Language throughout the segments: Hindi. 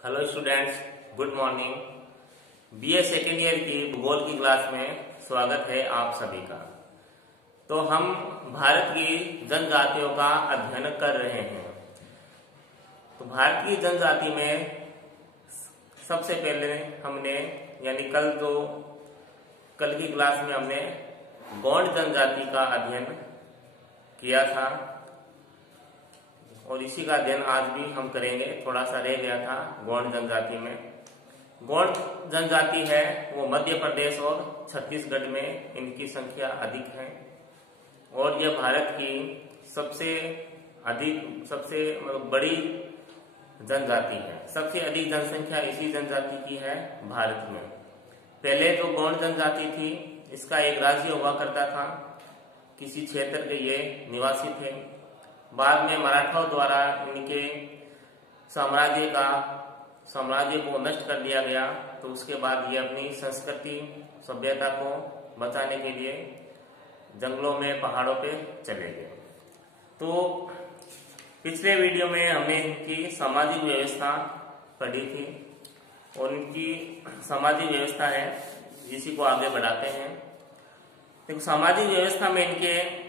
Hello students, good morning. BA second year की भूगोल की क्लास में स्वागत है आप सभी का। तो हम भारत की जनजातियों का अध्ययन कर रहे हैं। तो भारत की जनजाति में सबसे पहले हमने कल की क्लास में हमने गौंड जनजाति का अध्ययन किया था और इसी का अध्ययन आज भी हम करेंगे। थोड़ा सा रह गया था गौंड जनजाति में। गौंड जनजाति है वो मध्य प्रदेश और छत्तीसगढ़ में इनकी संख्या अधिक है और यह भारत की सबसे बड़ी जनजाति है। सबसे अधिक जनसंख्या इसी जनजाति की है भारत में। पहले जो गौंड जनजाति थी इसका एक राज्य हुआ करता था, किसी क्षेत्र के ये निवासी थे। बाद में मराठाओं द्वारा इनके साम्राज्य को नष्ट कर दिया गया। तो उसके बाद ये अपनी संस्कृति सभ्यता को बचाने के लिए जंगलों में पहाड़ों पे चले गए। तो पिछले वीडियो में हमने इनकी सामाजिक व्यवस्था पढ़ी थी और इनकी सामाजिक व्यवस्था है इसी को आगे बढ़ाते हैं। देखो, सामाजिक व्यवस्था में इनके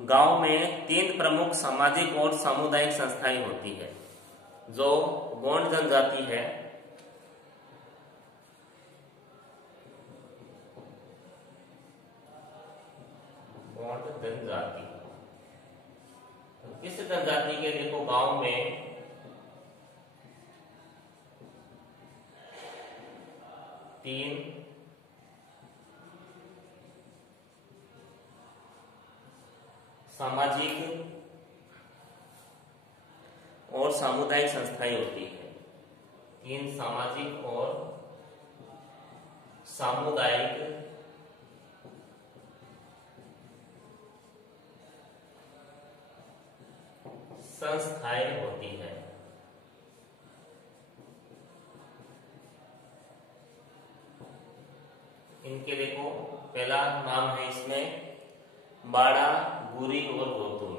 गांव में 3 प्रमुख सामाजिक और सामुदायिक संस्थाएं होती है। जो गौंड जनजाति है इस जनजाति के देखो गांव में 3 सामाजिक और सामुदायिक संस्थाएं होती है। 3 सामाजिक और सामुदायिक संस्थाएं होती है। इनके देखो पहला नाम है इसमें बाड़ा, गुरी और गोतुल।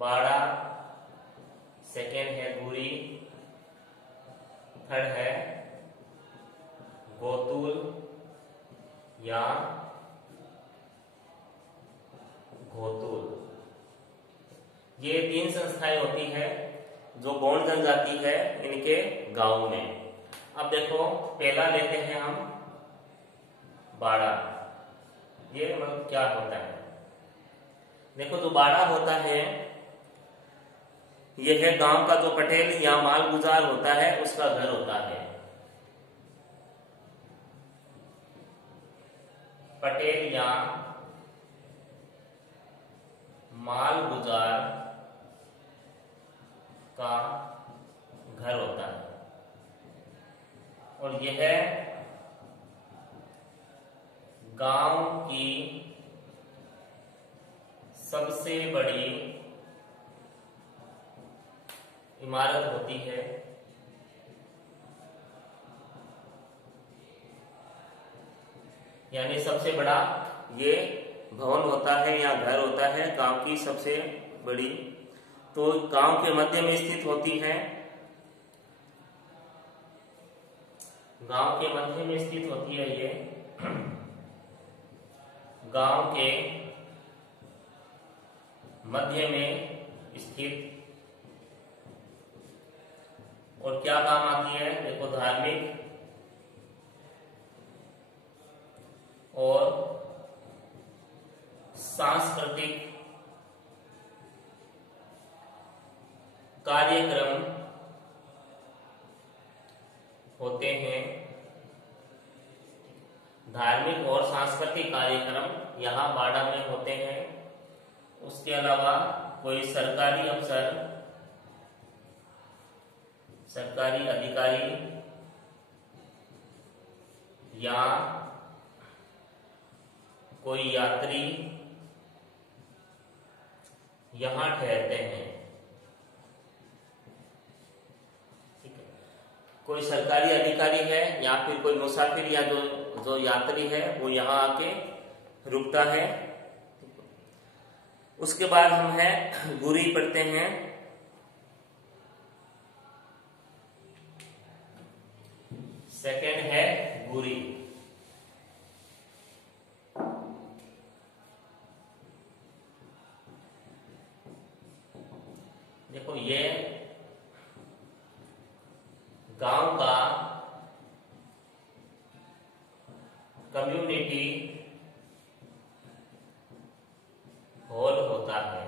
बाड़ा, सेकेंड है गुरी, थर्ड है गोतुल या घोतुल। ये 3 संस्थाएं होती है जो गौंड जनजाति है इनके गांव में। अब देखो पहला लेते हैं हम बाड़ा। ये मतलब क्या होता है? देखो, जो बाड़ा होता है यह है गांव का जो पटेल या मालगुजार होता है उसका घर होता है। पटेल या मालगुजार का घर होता है और यह गांव की सबसे बड़ी इमारत होती है। यानी सबसे बड़ा ये भवन होता है या घर होता है गांव की सबसे बड़ी। तो गांव के मध्य में स्थित होती है। गांव के मध्य में स्थित होती है ये। गांव के मध्य में स्थित और क्या काम आती है? देखो, धार्मिक और सांस्कृतिक कार्यक्रम होते हैं। धार्मिक और सांस्कृतिक कार्यक्रम यहाँ बाड़ा में होते हैं। उसके अलावा कोई सरकारी अफसर, सरकारी अधिकारी या कोई यात्री यहाँ ठहरते हैं। ठीक है, कोई सरकारी अधिकारी है या फिर कोई मुसाफिर या जो यात्री है वो यहाँ आके रुकता है। उसके बाद हम है गुरी पढ़ते हैं। सेकंड है गुरी। देखो ये गांव का कम्युनिटी हॉल होता है।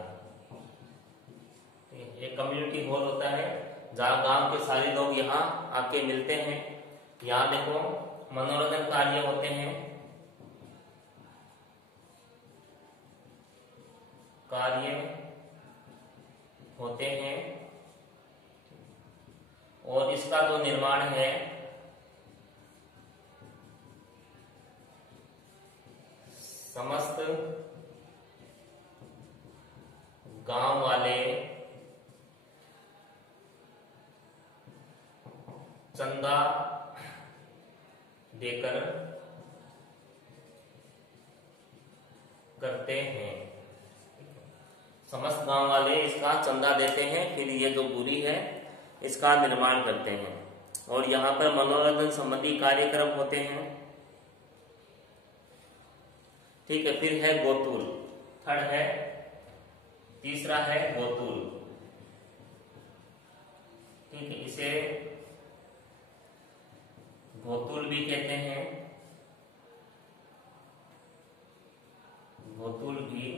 एक कम्युनिटी हॉल होता है जहाँ गांव के सारे लोग यहाँ आके मिलते हैं। यहाँ देखो मनोरंजन कार्य होते हैं, और इसका जो निर्माण है समस्त गांव वाले चंदा देकर करते हैं। समस्त गांव वाले इसका चंदा देते हैं, फिर ये जो गुरी है इसका निर्माण करते हैं और यहाँ पर मनोरंजन संबंधी कार्यक्रम होते हैं। ठीक है, फिर है गोतुल, थर्ड है, तीसरा है गोतुल। ठीक है, इसे गोतुल भी कहते हैं, गोतुल भी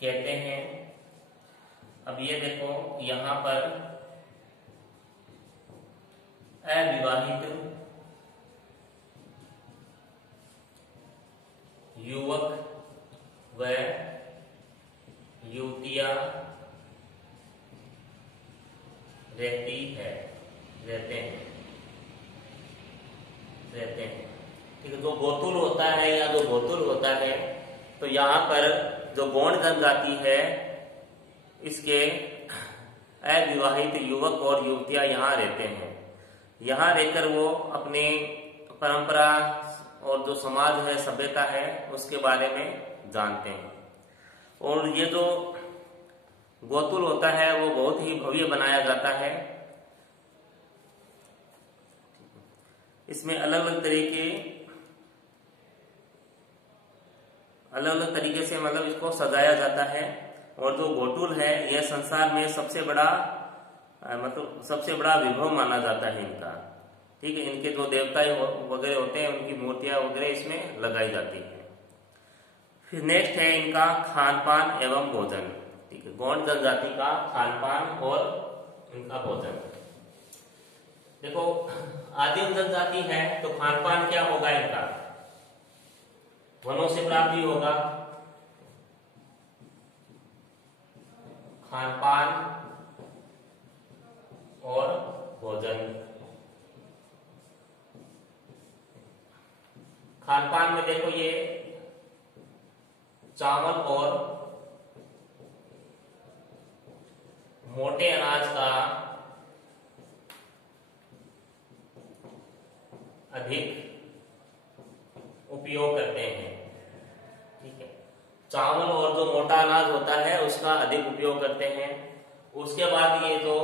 कहते हैं। अब ये देखो यहाँ पर अविवाहित युवक व युवतियां रहते हैं। ठीक है, जो गोतुल होता है या जो गोतुल होता है, तो यहाँ पर जो गौड़ जनजाति है इसके अविवाहित युवक और युवतियां यहाँ रहते हैं। यहाँ रहकर वो अपने परंपरा और जो समाज है, सभ्यता है, उसके बारे में जानते हैं। और ये जो गोतुल होता है वो बहुत ही भव्य बनाया जाता है। इसमें अलग अलग तरीके से मतलब इसको सजाया जाता है। और जो गोतुल है यह संसार में सबसे बड़ा विभव माना जाता है इनका। ठीक है, इनके जो देवता वगैरह होते हैं उनकी मूर्तियां वगैरह इसमें लगाई जाती है। फिर नेक्स्ट है इनका खान पान एवं भोजन। ठीक है, गौड़ जनजाति का खान पान और इनका भोजन। देखो आदिम जनजाति है तो खान पान क्या होगा इनका? वनों से प्राप्त भी होगा, खान पान और भोजन। खान पान में देखो ये चावल और मोटे अनाज का अधिक उपयोग करते हैं। ठीक है, चावल और जो मोटा अनाज होता है उसका अधिक उपयोग करते हैं। उसके बाद ये जो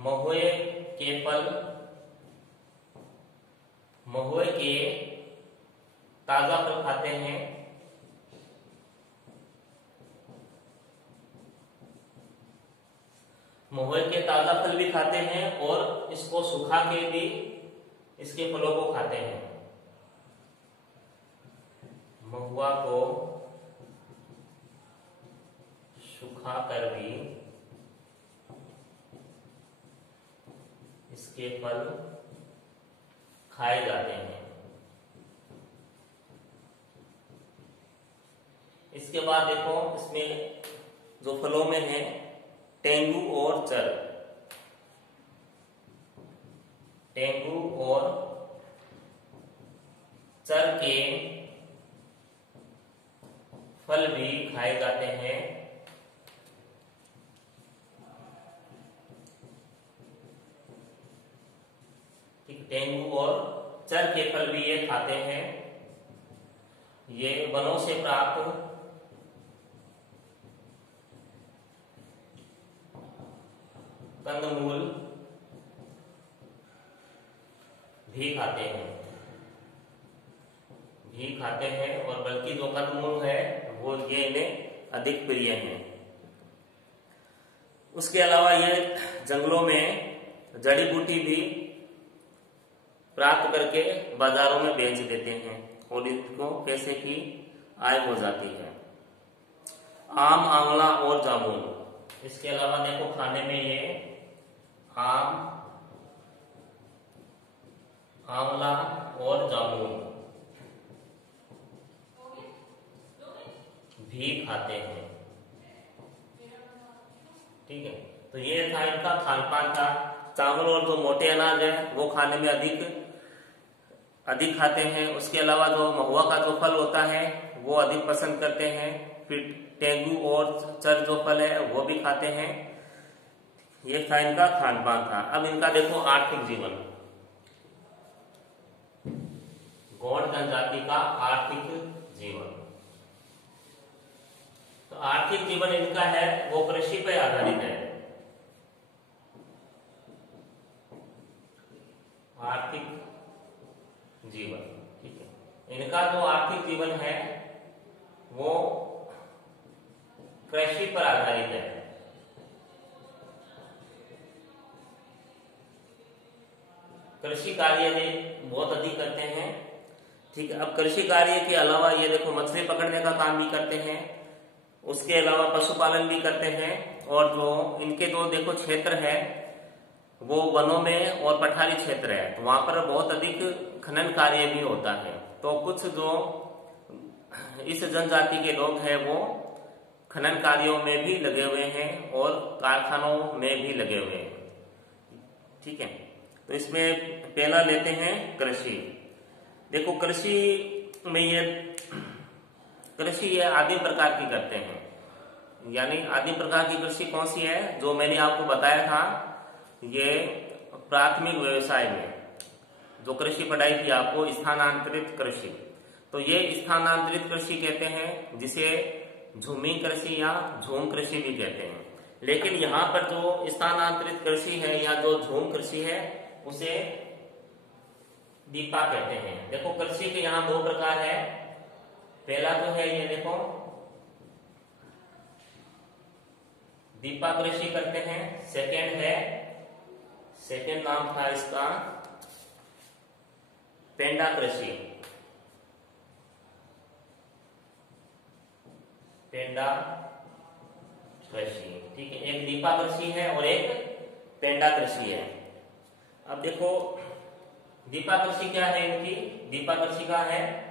महुए के फल, महुए के ताजा फल खाते हैं। महुए के ताजा फल भी खाते हैं और इसको सुखा के भी इसके फलों को खाते हैं। महुआ को सुखा कर भी इसके फल खाए जाते हैं। इसके बाद देखो इसमें जो फलों में है टेंगू और चर। टेंगू और चर के फल भी खाए जाते हैं। टेंगू और चर के फल भी ये खाते हैं। ये वनों से प्राप्त कंदमूल भी खाते हैं, भी खाते हैं, और बल्कि जो कंदमूल है वो ये इन्हें अधिक प्रिय हैं। उसके अलावा ये जंगलों में जड़ी बूटी भी प्राप्त करके बाजारों में बेच देते हैं और इनको पैसे की आय हो जाती है। आम, आंवला और जामुन। इसके अलावा देखो खाने में ये आम, आंवला और जामुन भी खाते हैं। ठीक है, तो ये था इनका खान पान था। चावल और जो मोटे अनाज है वो खाने में अधिक खाते हैं। उसके अलावा जो महुआ का जो फल होता है वो अधिक पसंद करते हैं। फिर टेंगू और चर जो फल है वो भी खाते हैं। ये था इनका खान पान था। अब इनका देखो आर्थिक जीवन, गौड़ जनजाति का आर्थिक जीवन। तो आर्थिक जीवन इनका है वो कृषि पर आधारित है। आर्थिक जीवन, ठीक है, इनका जो आर्थिक जीवन है वो कृषि पर आधारित है। कृषि कार्य ये बहुत अधिक करते हैं। ठीक है, अब कृषि कार्य के अलावा ये देखो मछली पकड़ने का काम भी करते हैं। उसके अलावा पशुपालन भी करते हैं। और जो इनके जो देखो क्षेत्र है वो वनों में और पठारी क्षेत्र है, तो वहां पर बहुत अधिक खनन कार्य भी होता है। तो कुछ जो इस जनजाति के लोग हैं वो खनन कार्यों में भी लगे हुए हैं और कारखानों में भी लगे हुए हैं। ठीक है, तो इसमें पहला लेते हैं कृषि। देखो कृषि में ये आदि प्रकार की करते हैं। यानी आदि प्रकार की कृषि कौन सी है? जो मैंने आपको बताया था, ये प्राथमिक व्यवसाय में जो कृषि पढ़ाई थी आपको, स्थानांतरित कृषि। तो ये स्थानांतरित कृषि कहते हैं, जिसे झूमी कृषि या झूम कृषि भी कहते हैं। लेकिन यहाँ पर जो स्थानांतरित कृषि है या जो झूम कृषि है उसे दीपा कहते हैं। देखो कृषि के यहाँ दो प्रकार है। पहला तो है ये देखो दीपा कृषि करते हैं। सेकेंड नाम था इसका पेंडा कृषि। पेंडा कृषि, ठीक है, एक दीपा कृषि है और एक पेंडा कृषि है। अब देखो दीपा कृषि क्या है इनकी? दीपा कृषि का है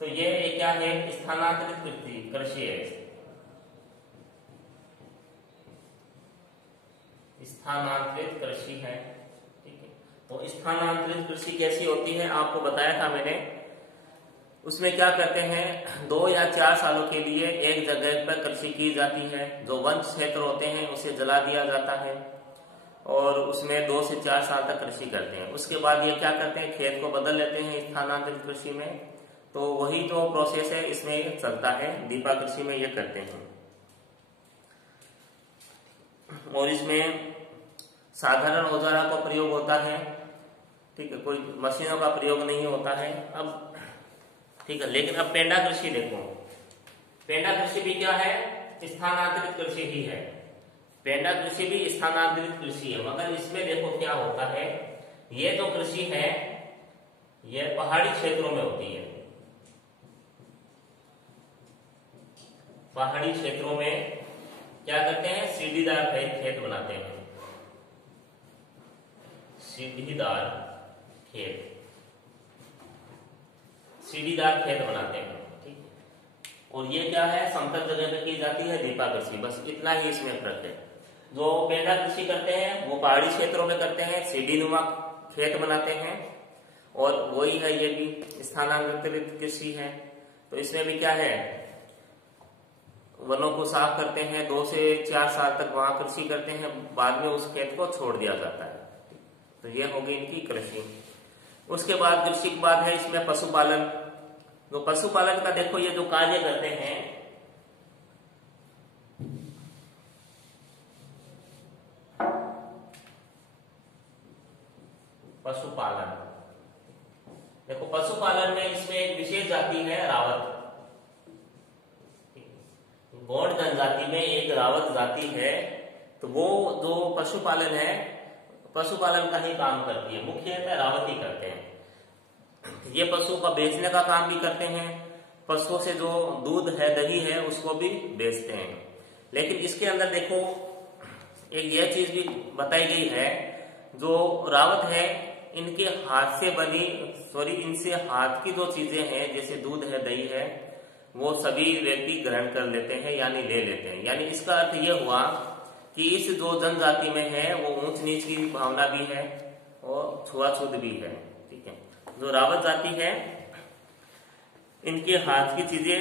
तो ये क्या है? स्थानांतरित कृषि है। स्थानांतरित कृषि है। ठीक है, तो स्थानांतरित कृषि कैसी होती है आपको बताया था मैंने। उसमें क्या करते हैं, 2 या 4 सालों के लिए एक जगह पर कृषि की जाती है। जो वन क्षेत्र होते हैं उसे जला दिया जाता है और उसमें 2 से 4 साल तक कृषि करते हैं। उसके बाद ये क्या करते हैं, खेत को बदल लेते हैं स्थानांतरित कृषि में। तो वही जो प्रोसेस है इसमें चलता है, दीपा कृषि में ये करते हैं। और इसमें साधारण औजारों का प्रयोग होता है। ठीक है, कोई मशीनों का प्रयोग नहीं होता है। अब ठीक है, लेकिन अब पेंडा कृषि देखो। पेंडा कृषि भी क्या है? स्थानांतरित कृषि ही है। पेंडा कृषि भी स्थानांतरित कृषि है, मगर इसमें देखो क्या होता है, ये जो कृषि है ये पहाड़ी क्षेत्रों में होती है। पहाड़ी क्षेत्रों में क्या करते हैं, सीढ़ीदार खेत बनाते हैं। सीढ़ीदार खेत बनाते हैं। ठीक है, और ये क्या है, समतल जगह पे की जाती है दीपा कृषि। बस इतना ही इसमें फर्क है। जो पेंडा कृषि करते हैं वो पहाड़ी क्षेत्रों में करते हैं, सीढ़ीनुमा खेत बनाते हैं। और वही है ये भी स्थानांतरित कृषि है। तो इसमें भी क्या है, वनों को साफ करते हैं, 2 से 4 साल तक वहां कृषि करते हैं, बाद में उस खेत को छोड़ दिया जाता है। तो ये होगी इनकी कृषि। उसके बाद कृषि के बाद है इसमें पशुपालन। तो पशुपालन का देखो ये जो कार्य करते हैं, पशुपालन देखो पशुपालन में इसमें एक विशेष जाति है रावत। गोंड जनजाति में एक रावत जाति है, तो वो जो पशुपालन है, पशुपालन का ही काम करती है, मुख्यतः रावत ही करते हैं। ये पशु का बेचने का काम भी करते हैं, पशुओं से जो दूध है, दही है, उसको भी बेचते हैं। लेकिन इसके अंदर देखो एक यह चीज भी बताई गई है, जो रावत है इनके हाथ से बनी इनसे हाथ की जो चीजें हैं, जैसे दूध है, दही है, वो सभी व्यक्ति ग्रहण कर लेते हैं, यानी ले लेते हैं। यानी इसका अर्थ यह हुआ कि इस जो जनजाति में है वो ऊंच नीच की भावना भी है और छुआछूत भी है। ठीक है, जो रावत जाति है इनके हाथ की चीजें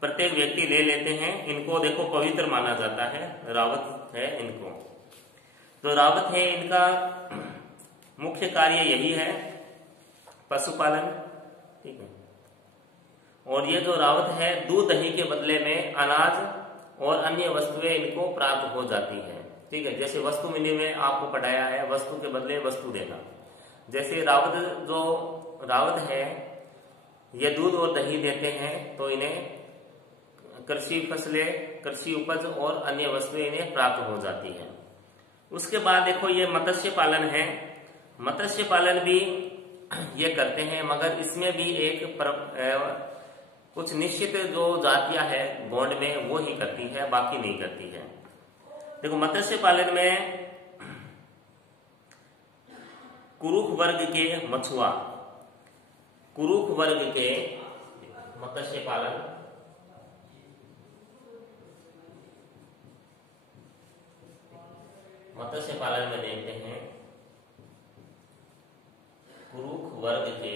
प्रत्येक व्यक्ति ले लेते हैं, इनको देखो पवित्र माना जाता है, रावत है इनको। तो रावत है, इनका मुख्य कार्य यही है, पशुपालन। ठीक है, और ये जो रावत है दूध दही के बदले में अनाज और अन्य वस्तुएं इनको प्राप्त हो जाती है। ठीक है, जैसे वस्तु मिली में आपको पढ़ाया है, वस्तु के बदले वस्तु देना। जैसे रावत है ये दूध और दही देते हैं, तो इन्हें कृषि फसलें, कृषि उपज और अन्य वस्तुएं इन्हें प्राप्त हो जाती हैं। उसके बाद देखो ये मत्स्य पालन है, मत्स्य पालन भी ये करते हैं, मगर इसमें भी एक कुछ निश्चित जो जातियां है गोंड में वो ही करती है, बाकी नहीं करती है। देखो मत्स्य पालन में कुरुख वर्ग के मछुआ, कुरुख वर्ग के मत्स्य पालन में देखते हैं, कुरुख वर्ग के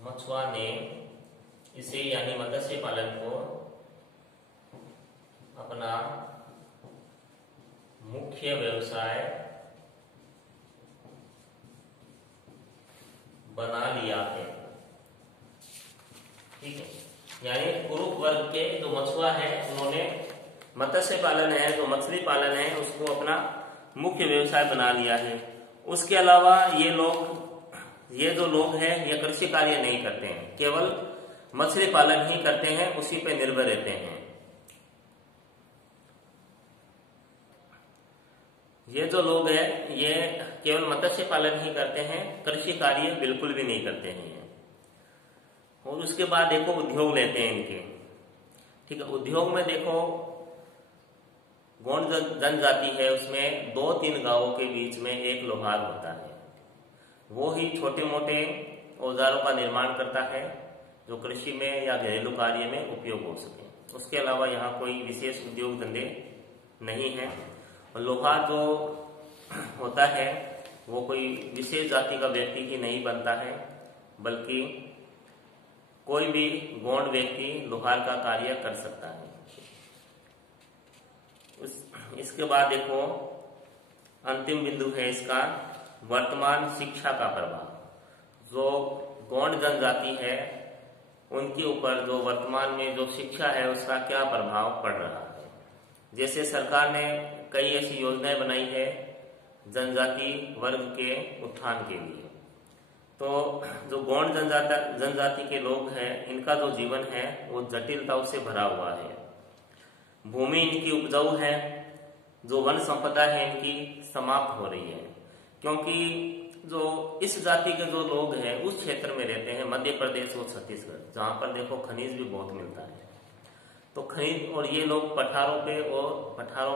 मछुआ ने इसे यानी मत्स्य पालन को अपना मुख्य व्यवसाय बना लिया है। ठीक है, यानी कुरुख वर्ग के जो मछुआ है उन्होंने मत्स्य पालन है, जो मछली पालन है, उसको अपना मुख्य व्यवसाय बना लिया है। उसके अलावा ये जो लोग हैं ये कृषि कार्य नहीं करते हैं, केवल मछली पालन ही करते हैं, उसी पे निर्भर रहते हैं। ये जो लोग हैं ये केवल मत्स्य पालन ही करते हैं, कृषि कार्य बिल्कुल भी नहीं करते हैं। और उसके बाद देखो उद्योग लेते हैं इनके। ठीक है, उद्योग में देखो गोंड जनजाति है, उसमें 2-3 गांवों के बीच में एक लोहार होता है, वो ही छोटे मोटे औजारों का निर्माण करता है जो कृषि में या घरेलू कार्य में उपयोग हो सके। उसके अलावा यहाँ कोई विशेष उद्योग धंधे नहीं है। और लोहार जो होता है वो कोई विशेष जाति का व्यक्ति ही नहीं बनता है, बल्कि कोई भी गोंड व्यक्ति लोहार का कार्य कर सकता है। इसके बाद देखो अंतिम बिंदु है इसका, वर्तमान शिक्षा का प्रभाव। जो गोंड जनजाति है उनके ऊपर जो वर्तमान में जो शिक्षा है उसका क्या प्रभाव पड़ रहा है। जैसे सरकार ने कई ऐसी योजनाएं बनाई है जनजाति वर्ग के उत्थान के लिए। तो जो गोंड जनजाति के लोग हैं इनका जो जीवन है वो जटिलताओं से भरा हुआ है। भूमि इनकी उपजाऊ है, जो वन संपदा है इनकी समाप्त हो रही है, क्योंकि जो इस जाति के जो लोग हैं उस क्षेत्र में रहते हैं, मध्य प्रदेश और छत्तीसगढ़, जहां पर देखो खनिज भी बहुत मिलता है। तो खनिज, और ये लोग पठारों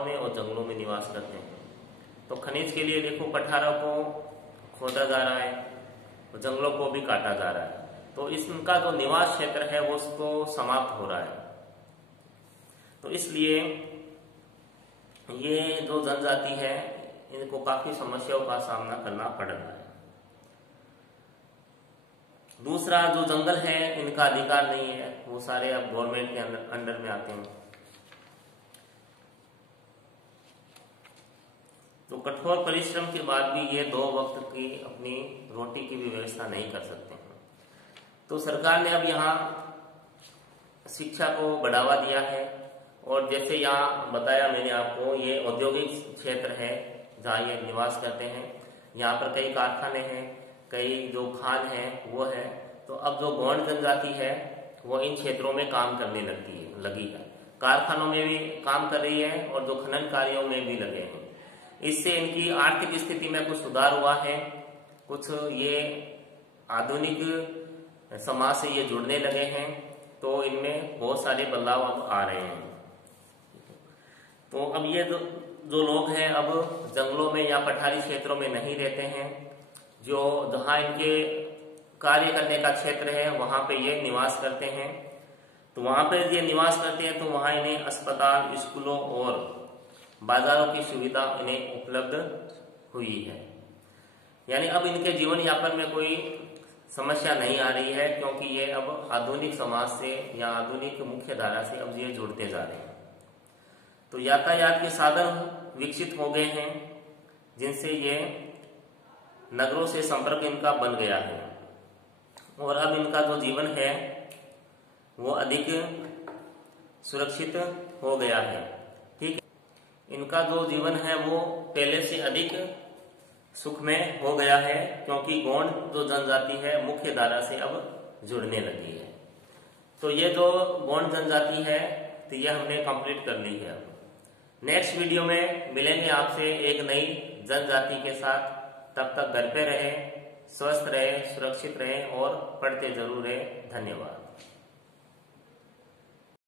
में और जंगलों में निवास करते हैं। तो खनिज के लिए देखो पठारों को खोदा जा रहा है, जंगलों को भी काटा जा रहा है, तो इसका जो निवास क्षेत्र है वो उसको समाप्त हो रहा है। तो इसलिए ये जो जनजाति है इनको काफी समस्याओं का सामना करना पड़ रहा है। दूसरा, जो जंगल है इनका अधिकार नहीं है, वो सारे अब गवर्नमेंट के अंडर में आते हैं। तो कठोर परिश्रम के बाद भी ये 2 वक्त की अपनी रोटी की भी व्यवस्था नहीं कर सकते हैं। तो सरकार ने अब यहाँ शिक्षा को बढ़ावा दिया है, और जैसे यहाँ बताया मैंने आपको, ये औद्योगिक क्षेत्र है जहाँ ये निवास करते हैं। यहाँ पर कई कारखाने हैं, कई जो खान हैं वो है। तो अब जो गौंड जनजाति है वो इन क्षेत्रों में काम करने लगी है, कारखानों में भी काम कर रही है और जो खनन कार्यों में भी लगे हैं। इससे इनकी आर्थिक स्थिति में कुछ सुधार हुआ है, कुछ ये आधुनिक समाज से ये जुड़ने लगे हैं, तो इनमें बहुत सारे बदलाव अब आ रहे हैं। तो अब ये जो लोग हैं अब जंगलों में या पठारी क्षेत्रों में नहीं रहते हैं, जो जहाँ इनके कार्य करने का क्षेत्र है वहां पे ये निवास करते हैं। तो वहां पे ये निवास करते हैं तो वहां इन्हें अस्पताल, स्कूलों और बाजारों की सुविधा इन्हें उपलब्ध हुई है। यानी अब इनके जीवन यापन में कोई समस्या नहीं आ रही है, क्योंकि ये अब आधुनिक समाज से या आधुनिक मुख्य धारा से अब ये जुड़ते जा रहे हैं। तो यातायात के साधन विकसित हो गए हैं, जिनसे ये नगरों से संपर्क इनका बन गया है, और अब इनका जो जीवन है वो अधिक सुरक्षित हो गया है। ठीक है, इनका जो जीवन है वो पहले से अधिक सुखमय हो गया है, क्योंकि गौंड जो जनजाति है मुख्य धारा से अब जुड़ने लगी है। तो ये जो गौंड जनजाति है तो ये हमने कंप्लीट कर ली है। अब नेक्स्ट वीडियो में मिलेंगे आपसे एक नई जनजाति के साथ। तब तक घर पे रहें, स्वस्थ रहें, सुरक्षित रहें और पढ़ते जरूर रहें। धन्यवाद।